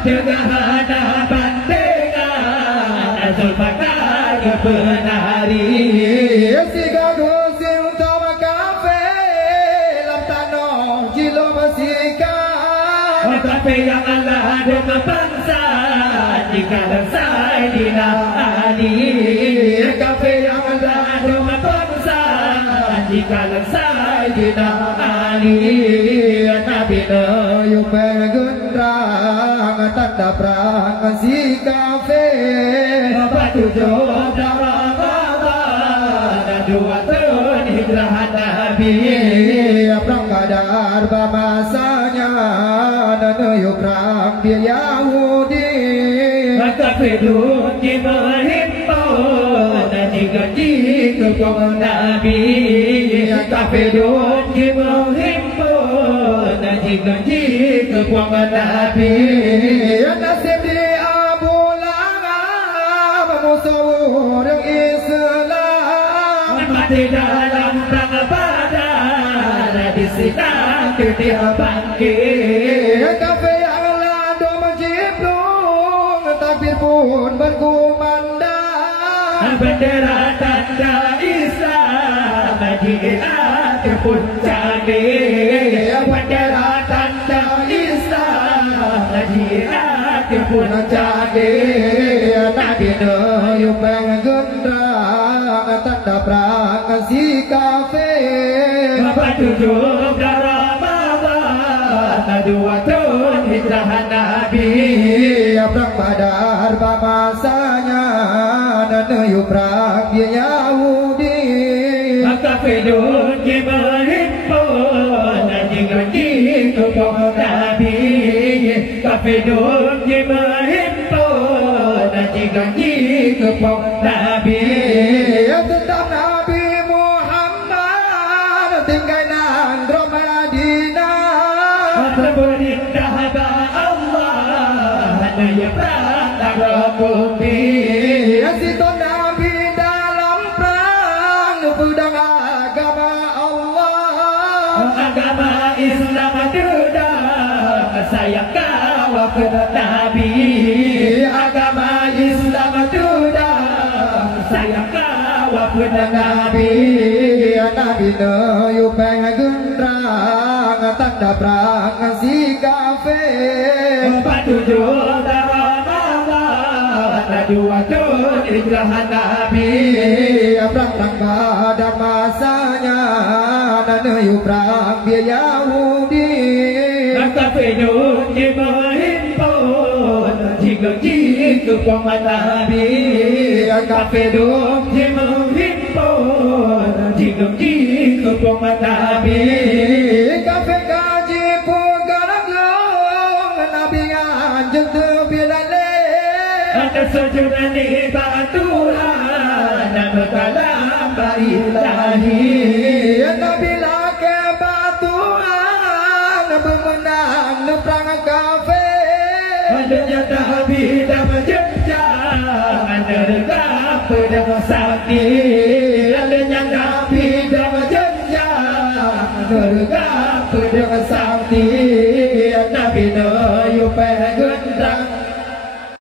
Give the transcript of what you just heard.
Jegana bandengan Zulfakar kepenari Siga gusim tama kafe Lam tanong jilo masika Kafe yang Allah doma bangsa Jika lansai dinali Kafe yang Allah doma bangsa Jika lansai dinali Nabi na yung pengendrang Tanda perang si kafe Patujuh Ramadan Dua tahun hijrah Nabi Perang Badar bamasanya Nanayu perang dia Yahudi Kafe duki menghimpau Jika kaum Nabi Kafe duki menghimpau Jika kaum Nabi Nasib di Abu Lahab musuh yang Islam Mati dalam perang Badar Disinang dia bangkit Kafe yang lado menjiplung Takbir pun berkumandang Bendera tanda Islam Jihad pun jadi Bendera tanda Islam Jihad pun jadi Nabi Nuh pengendrang Tanda perang si kafe Patujuh Ramadan Dua tahun hijrah Nabi Perang Badar bamasanya Nanayu perang dia Yahudi Kafe duki menghimpun Jika kaum Nabi Kafe duki menghimpun Jika kaum Nabi Tetap Nabi Muhammad tinggal nandro Madinah Berindah Allah Naya perang bumi Situ Nabi dalam perang pedang agama Allah Agama Islam sudah sayang kawal ke Nabi Agama Islam sudah sayang kawal ke Nabi Nabi Nuh pengendrang tanda perang si kafe Patujuh Ramadan Dua tahun hijrah Nabi Perang Badar masanya Nanayu perang dia Yahudi Kafe duki menghimpun Jika kaum Nabi Kafe duki menghimpun Jika kaum Nabi Kafe kaji pegarang Nabi anjeng tebilale Ada sejuran di baturan Berkalam ilahi Nabi lake batuan Bermenang perang kafe Ternyata Nabi dah berjenjang Neraka pedang sakti